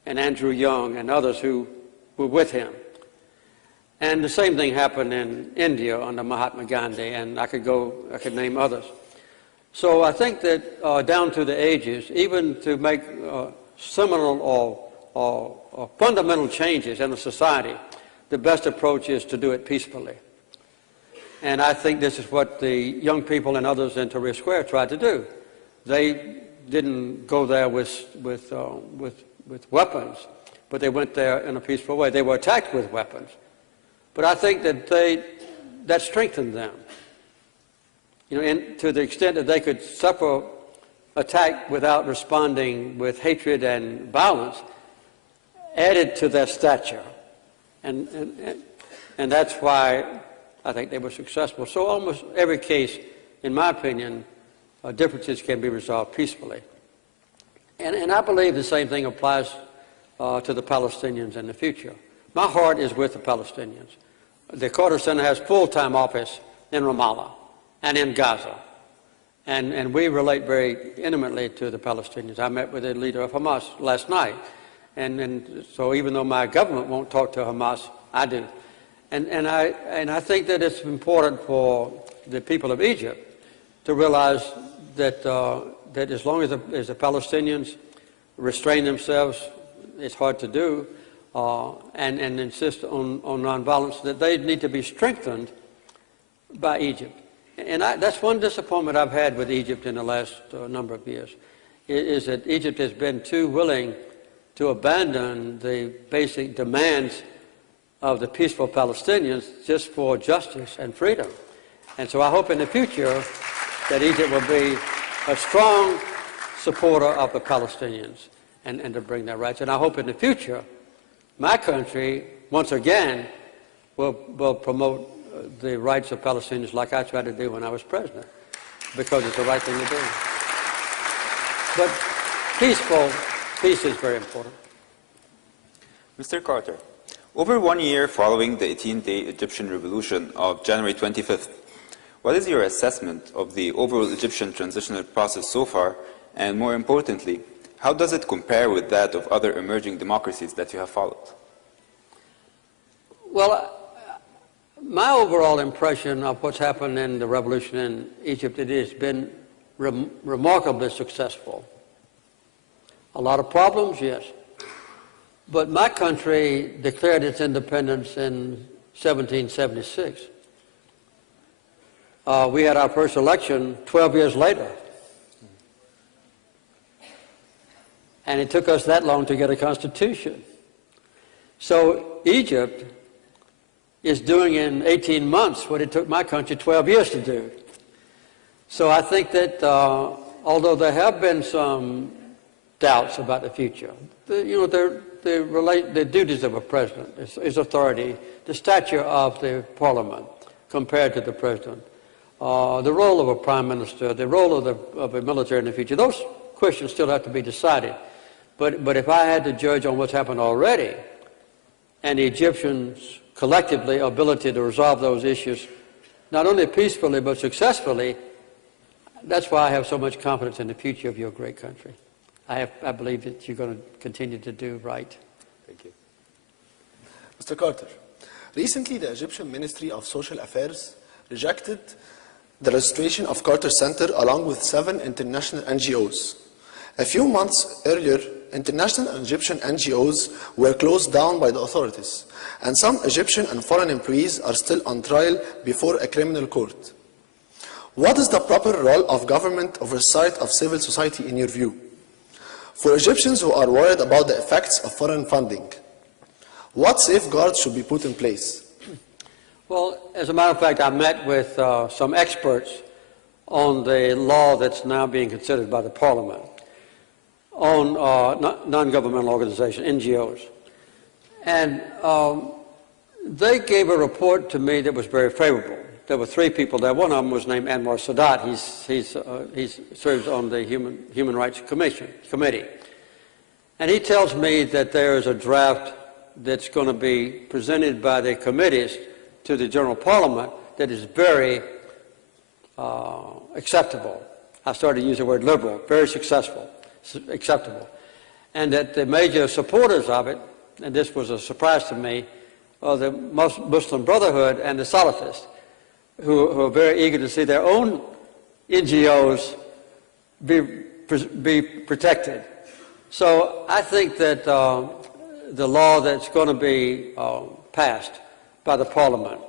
and Andrew Young and others who were with him. And the same thing happened in India under Mahatma Gandhi, and I could name others. So I think that down through the ages, even to make seminal or fundamental changes in a society, the best approach is to do it peacefully. And I think this is what the young people and others in Tahrir Square tried to do. They didn't go there with weapons, but they went there in a peaceful way. They were attacked with weapons. But I think that that strengthened them. You know, to the extent that they could suffer attack without responding with hatred and violence, added to their stature. And that's why I think they were successful. So almost every case, in my opinion, differences can be resolved peacefully. And I believe the same thing applies to the Palestinians in the future. My heart is with the Palestinians. the Carter Center has full-time office in Ramallah and in Gaza. And we relate very intimately to the Palestinians. I met with the leader of Hamas last night. And so even though my government won't talk to Hamas, I do. And I think that it's important for the people of Egypt to realize that, that as long as the Palestinians restrain themselves, it's hard to do, and insist on nonviolence, that they need to be strengthened by Egypt. And that's one disappointment I've had with Egypt in the last number of years, is that Egypt has been too willing to abandon the basic demands of the peaceful Palestinians just for justice and freedom. And so I hope in the future that Egypt will be a strong supporter of the Palestinians and to bring their rights. And I hope in the future my country, once again, will promote the rights of Palestinians like I tried to do when I was president, because it's the right thing to do. But peace is very important. Mr. Carter, over 1 year following the 18-day Egyptian revolution of January 25th, what is your assessment of the overall Egyptian transitional process so far, and more importantly, how does it compare with that of other emerging democracies that you have followed? Well, my overall impression of what's happened in the revolution in Egypt, it has been remarkably successful. A lot of problems, yes. But my country declared its independence in 1776. We had our first election 12 years later. And it took us that long to get a constitution. So Egypt is doing in 18 months what it took my country 12 years to do. So I think that although there have been some doubts about the future, the duties of a president, his authority, the stature of the parliament compared to the president, the role of a prime minister, the role of a military in the future, those questions still have to be decided. But if I had to judge on what's happened already, and the Egyptians' collectively ability to resolve those issues, not only peacefully but successfully, that's why I have so much confidence in the future of your great country. I believe that you're going to continue to do right. Thank you. Mr. Carter, recently the Egyptian Ministry of Social Affairs rejected the registration of Carter Center along with 7 international NGOs. A few months earlier, international and Egyptian NGOs were closed down by the authorities, and some Egyptian and foreign employees are still on trial before a criminal court. What is the proper role of government oversight of civil society in your view? For Egyptians who are worried about the effects of foreign funding, what safeguards should be put in place? Well, as a matter of fact, I met with some experts on the law that's now being considered by the Parliament on non-governmental organizations, NGOs. And they gave a report to me that was very favorable. There were 3 people there. One of them was named Anwar Sadat. He serves on the Human Rights Committee. And he tells me that there is a draft that's going to be presented by the committees to the General Parliament that is very acceptable. I started to use the word liberal, very successful, acceptable. And that the major supporters of it, and this was a surprise to me, are the Muslim Brotherhood and the Salafists, who are very eager to see their own NGOs be protected. So I think that the law that's going to be passed by the Parliament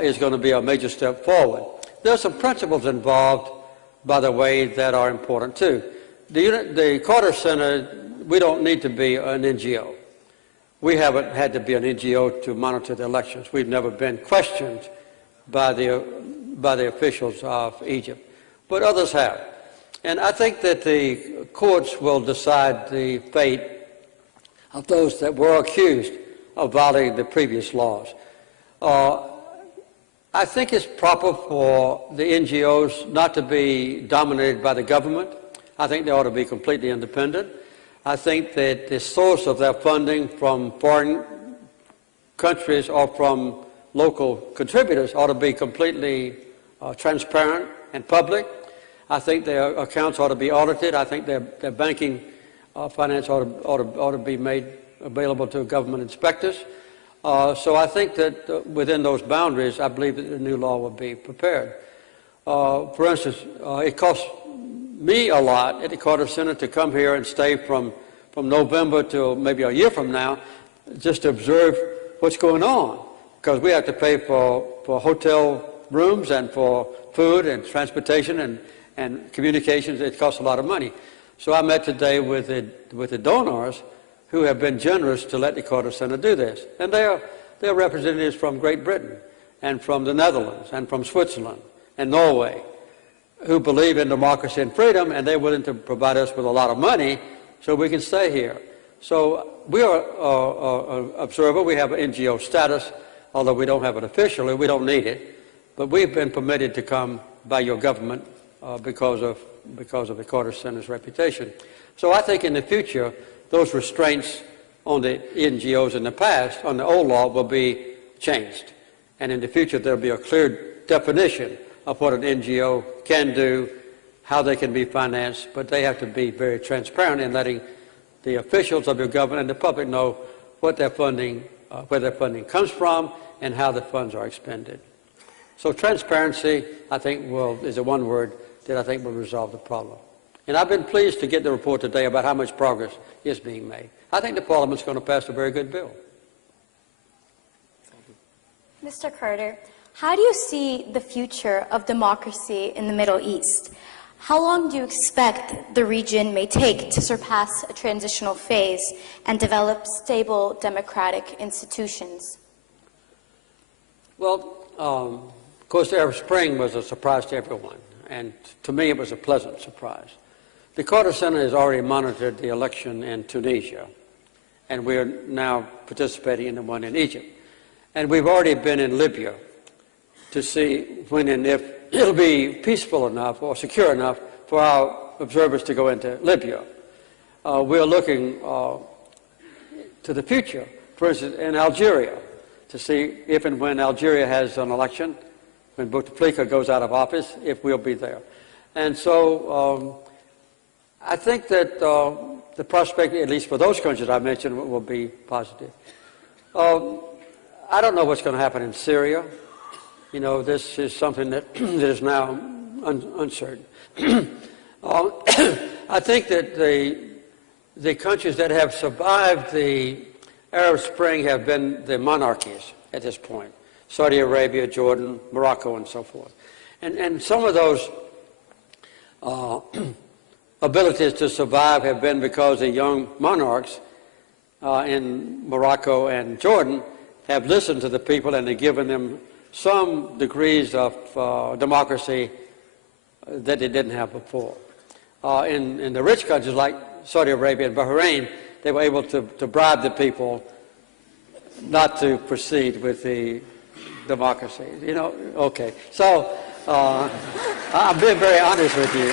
is going to be a major step forward. There are some principles involved, by the way, that are important too. The Carter Center, we don't need to be an NGO. We haven't had to be an NGO to monitor the elections. We've never been questioned by the officials of Egypt, but others have. And I think that the courts will decide the fate of those that were accused of violating the previous laws. I think it's proper for the NGOs not to be dominated by the government. I think they ought to be completely independent. I think that the source of their funding from foreign countries or from local contributors ought to be completely transparent and public. I think their accounts ought to be audited. I think their banking finance ought to be made available to government inspectors. So I think that within those boundaries, I believe that the new law will be prepared. For instance, it costs me a lot at the Carter Center to come here and stay from November till maybe a year from now just to observe what's going on, because we have to pay for hotel rooms and for food and transportation and communications. It costs a lot of money. So I met today with the donors who have been generous to let the Carter Center do this. And they're representatives from Great Britain and from the Netherlands and from Switzerland and Norway who believe in democracy and freedom, and they're willing to provide us with a lot of money so we can stay here. So we are an observer. We have an NGO status, although we don't have it officially. We don't need it. But we've been permitted to come by your government because of the Carter Center's reputation. So I think in the future, those restraints on the NGOs in the past, on the old law, will be changed. And in the future, there'll be a clear definition of what an NGO can do, how they can be financed, but they have to be very transparent in letting the officials of your government and the public know what their funding, where their funding comes from, and how the funds are expended. So transparency, I think, is the one word that I think will resolve the problem. And I've been pleased to get the report today about how much progress is being made. I think the Parliament's going to pass a very good bill. Mr. Carter, how do you see the future of democracy in the Middle East? How long do you expect the region may take to surpass a transitional phase and develop stable democratic institutions? Well, of course, the Arab Spring was a surprise to everyone, and to me it was a pleasant surprise. The Carter Center has already monitored the election in Tunisia, and we are now participating in the one in Egypt. And we've already been in Libya to see when and if it'll be peaceful enough or secure enough for our observers to go into Libya. We're looking to the future, for instance, in Algeria, to see if and when Algeria has an election, when Bouteflika goes out of office, if we'll be there. And so I think that the prospect, at least for those countries I mentioned, will be positive. I don't know what's going to happen in Syria. You know, this is something that, that is now uncertain. I think that the countries that have survived the Arab Spring have been the monarchies at this point. Saudi Arabia, Jordan, Morocco, and so forth. And some of those abilities to survive have been because the young monarchs in Morocco and Jordan have listened to the people and have given them some degrees of democracy that they didn't have before. In the rich countries like Saudi Arabia and Bahrain, they were able to bribe the people not to proceed with the democracy. You know, okay. So I'm being very honest with you.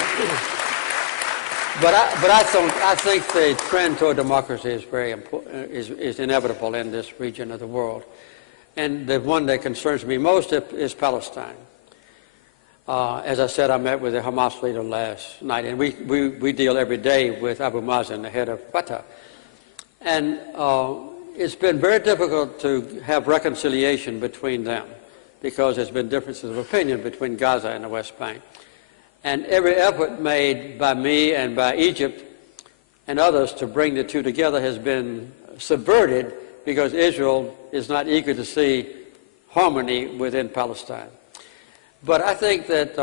But I think the trend toward democracy is very important, is inevitable in this region of the world. And the one that concerns me most is Palestine. As I said, I met with the Hamas leader last night, and we deal every day with Abu Mazen, the head of Fatah. And it's been very difficult to have reconciliation between them because there's been differences of opinion between Gaza and the West Bank. And every effort made by me and by Egypt and others to bring the two together has been subverted because Israel is not eager to see harmony within Palestine. But I think that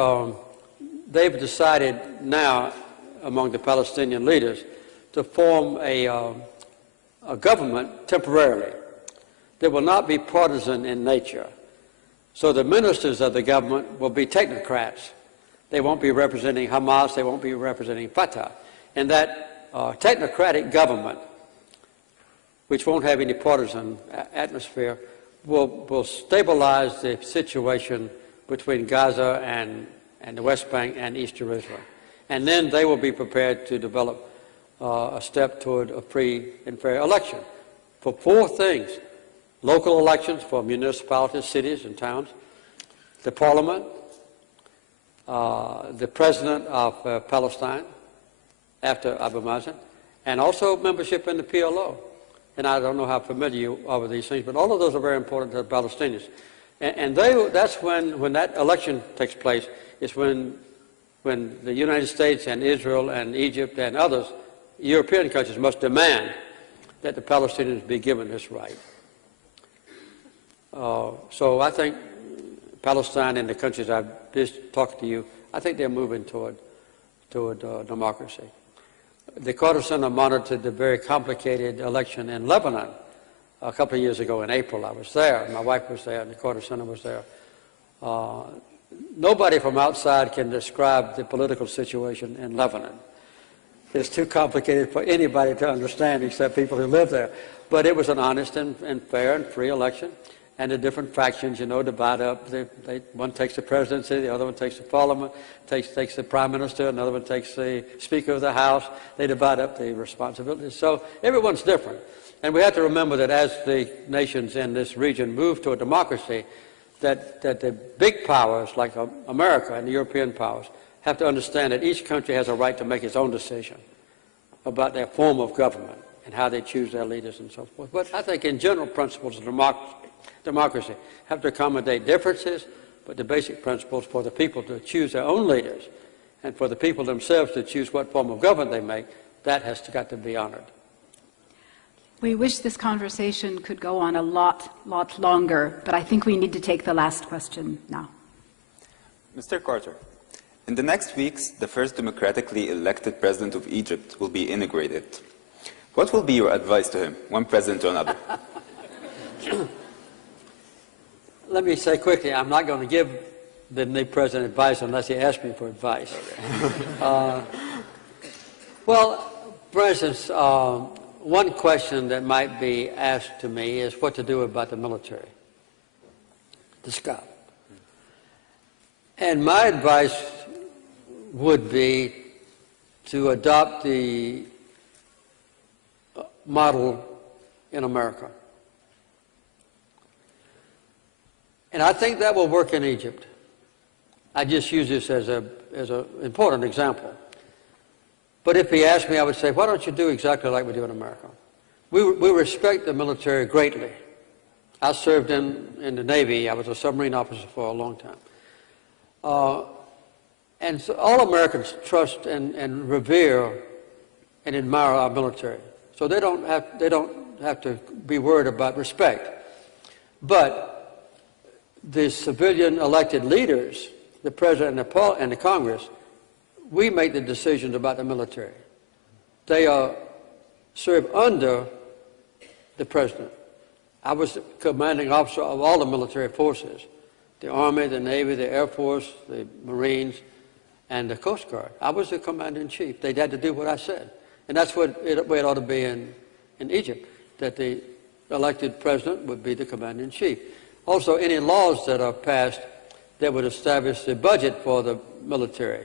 they've decided now among the Palestinian leaders to form a government temporarily that will not be partisan in nature. So the ministers of the government will be technocrats. They won't be representing Hamas, they won't be representing Fatah. And that technocratic government, which won't have any partisan atmosphere, will stabilize the situation between Gaza and the West Bank and East Jerusalem. And then they will be prepared to develop a step toward a free and fair election for four things: local elections for municipalities, cities, and towns, the parliament, the president of Palestine after Abu Mazen, and also membership in the PLO. And I don't know how familiar you are with these things, but all of those are very important to the Palestinians. And that's when that election takes place, is when the United States and Israel and Egypt and others, European countries, must demand that the Palestinians be given this right. So I think Palestine and the countries I've just talked to you, I think they're moving toward democracy. The Carter Center monitored the very complicated election in Lebanon a couple of years ago in April. I was there. My wife was there, and the Carter Center was there. Nobody from outside can describe the political situation in Lebanon. It's too complicated for anybody to understand except people who live there. But it was an honest and fair and free election. And the different factions, divide up. One takes the presidency, the other one takes the parliament, takes the prime minister, another one takes the speaker of the house. They divide up the responsibilities. So everyone's different. And we have to remember that as the nations in this region move toward democracy, that the big powers like America and the European powers have to understand that each country has a right to make its own decision about their form of government and how they choose their leaders and so forth. But I think in general principles of democracy have to accommodate differences, but the basic principles for the people to choose their own leaders and for the people themselves to choose what form of government they make, that has got to be honored. We wish this conversation could go on a lot longer, but I think we need to take the last question now. Mr. Carter, in the next weeks, the first democratically elected president of Egypt will be inaugurated. What will be your advice to him, one president to another? Let me say quickly, I'm not going to give the new president advice unless he asks me for advice. Well, for instance, one question that might be asked to me is what to do about the military, the SCOP. And my advice would be to adopt the model in America. And I think that will work in Egypt. I just use this as an important example. But if he asked me, I would say, why don't you do exactly like we do in America? We respect the military greatly. I served in the Navy. I was a submarine officer for a long time. And so all Americans trust and revere and admire our military. So they don't have to be worried about respect. But the civilian elected leaders, the president and the Congress, we make the decisions about the military. They serve under the president. I was the commanding officer of all the military forces, the Army, the Navy, the Air Force, the Marines, and the Coast Guard. I was the commander-in-chief. They had to do what I said. And that's what it ought to be in Egypt, that the elected president would be the commander-in-chief. Also, any laws that are passed that would establish the budget for the military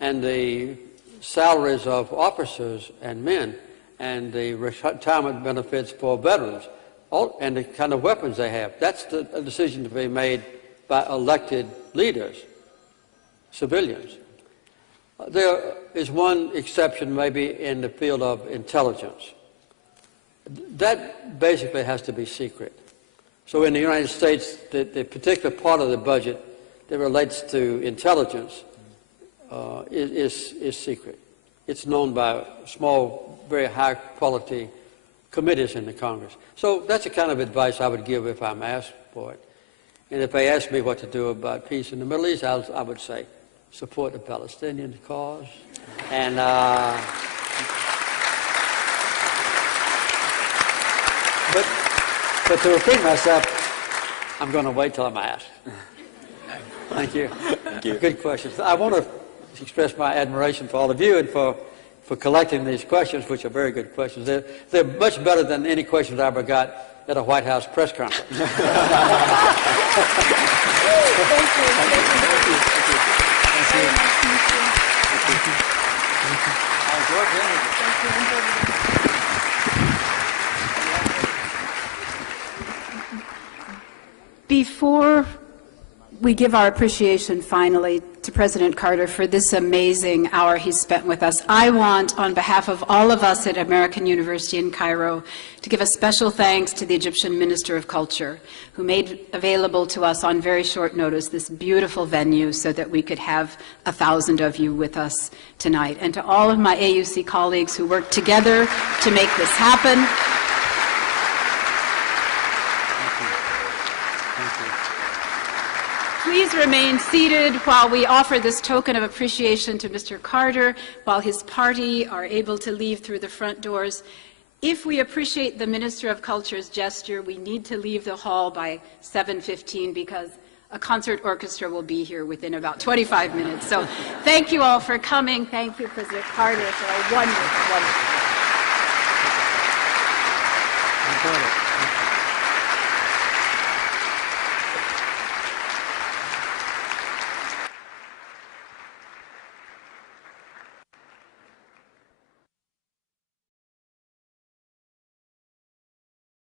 and the salaries of officers and men and the retirement benefits for veterans and the kind of weapons they have. That's the decision to be made by elected leaders, civilians. There is one exception maybe in the field of intelligence. That basically has to be secret. So in the United States, the particular part of the budget that relates to intelligence is secret. It's known by small, very high-quality committees in the Congress. So that's the kind of advice I would give if I'm asked for it. And if they ask me what to do about peace in the Middle East, I would say, support the Palestinian cause. And but to repeat myself, I'm going to wait till I'm asked. Thank you. Thank you. Good questions. I want to express my admiration for all of you and for collecting these questions, which are very good questions. They're much better than any questions I ever got at a White House press conference. Thank you. Thank you. Thank you. Before we give our appreciation finally to President Carter for this amazing hour he's spent with us, I want, on behalf of all of us at American University in Cairo, to give a special thanks to the Egyptian Minister of Culture, who made available to us on very short notice this beautiful venue so that we could have 1,000 of you with us tonight. And to all of my AUC colleagues who worked together to make this happen. Please remain seated while we offer this token of appreciation to Mr. Carter, while his party are able to leave through the front doors. If we appreciate the Minister of Culture's gesture, we need to leave the hall by 7:15 because a concert orchestra will be here within about 25 minutes. So thank you all for coming. Thank you, President Carter, for a wonderful, wonderful.